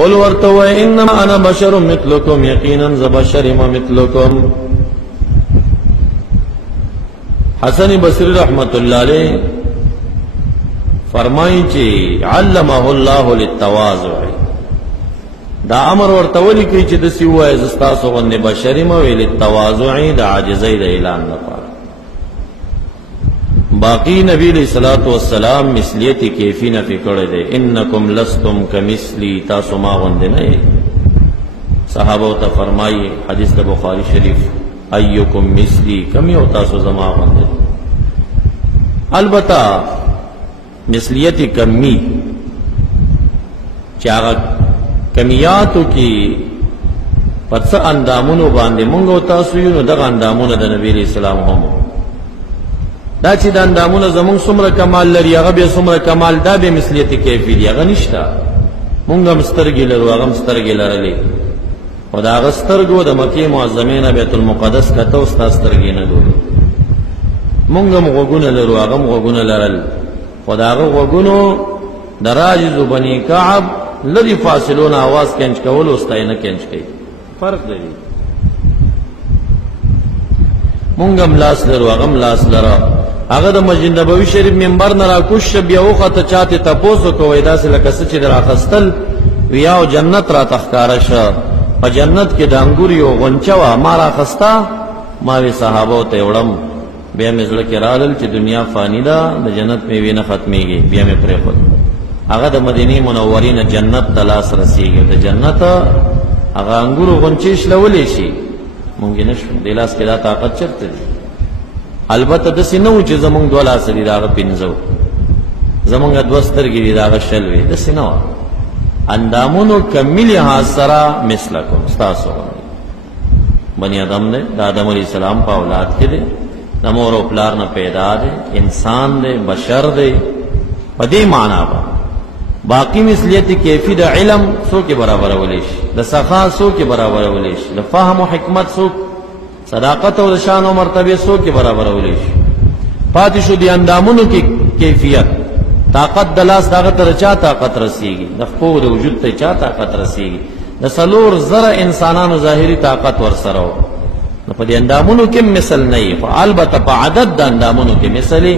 قل ورتو انما انا بشر مثلكم یقینا ز بشر مثلكم. حسن بصری رحمت اللہ علیہ فرمائی چی علمه الله للتواضع، دا امر ورتولی کی چی دسی ہوا ہے ستاسو غوندې بشری موی للتواضع، دا عاجزی دا اعلان لپاره. باقی نبی علیہ الصلوۃ والسلام مثلیت کیفی نفی کړی دی، انکم لستم کمثلی، تاسو ما غوندې نه. صحابہ ته فرمایي حدیث د بخاری شریف، ایکم مثلی، کم یو تاسو زما غوندې. البتہ مثلیت کمی چاغ کمیاتو کی پس اندامونو باندې مونږ تاسو یو نو دغه اندامونه د نبی علیہ السلام هم دا چې د اندامونه زمون څومره کمال لري هغه به څومره کمال، دا به مثلیت کیفی دی، هغه نشته. مونږ هم سترګې لرو، هغه هم سترګې لرلې، او دا هغه سترګو د مکې معظمې نه بیت المقدس کته او ستا سترګې نه ګوري. مونږ هم غوږونه لرو، هغه هم غوږونه لرل، خو د هغه غوږونو د راجز بني کعب لري فاصلونه آواز کنج کول او ستای نه کنج کوي، فرق دی. مونږ هم لاس لرو، هغه هم لاس لرو. هغه د مسجد نبوي شریف منبر نه راکوش بیا وخته چاته تاسو کوی داسې لکه څه چې راخستل ویاو جنت را تخکاره شه. په جنت کې د انګور یو غونچه وا ما راخستا، ما وی صحابه ته وړم، بیا مې زړه کې رالل چې دنیا فانی ده، د جنت میوې نه ختميږي، بیا مې پرې خود. هغه د مدینه منورې نه جنت تلاس رسیږي، د جنت هغه انګور غونچې شلولې شي، مونږ نشو د لاس کې دا طاقت چرته دي. البته د سينو چې زمونږ دولا سړي راغ پینځو، زمونږ دوسترګي دي راغ شلوي، د سينو اندامونو کملی حاصرا مثلکم، ستاسو بنی آدم نے د آدم علیہ السلام په اولاد کې دي، د مور او پلار نه پیدا دي، انسان دی، بشر دی. په دې معنا باقی مثلیت کیفی د علم سو کې برابر ولې شي، د سخا سو کې برابر ولې شي، د فهم او حکمت سو، صداقت او شان او مرتبه سو کې برابر ولې شي. پاتې شو دي اندامونو کې کیفیت، طاقت دلاس داغه تر چا طاقت رسیږي، د خپل وجود ته چا طاقت رسیږي، د سلور زره انسانانو ظاهری طاقت ورسره نو په دې اندامونو کې مثل نه وي، البته په عدد د اندامونو کې مثلی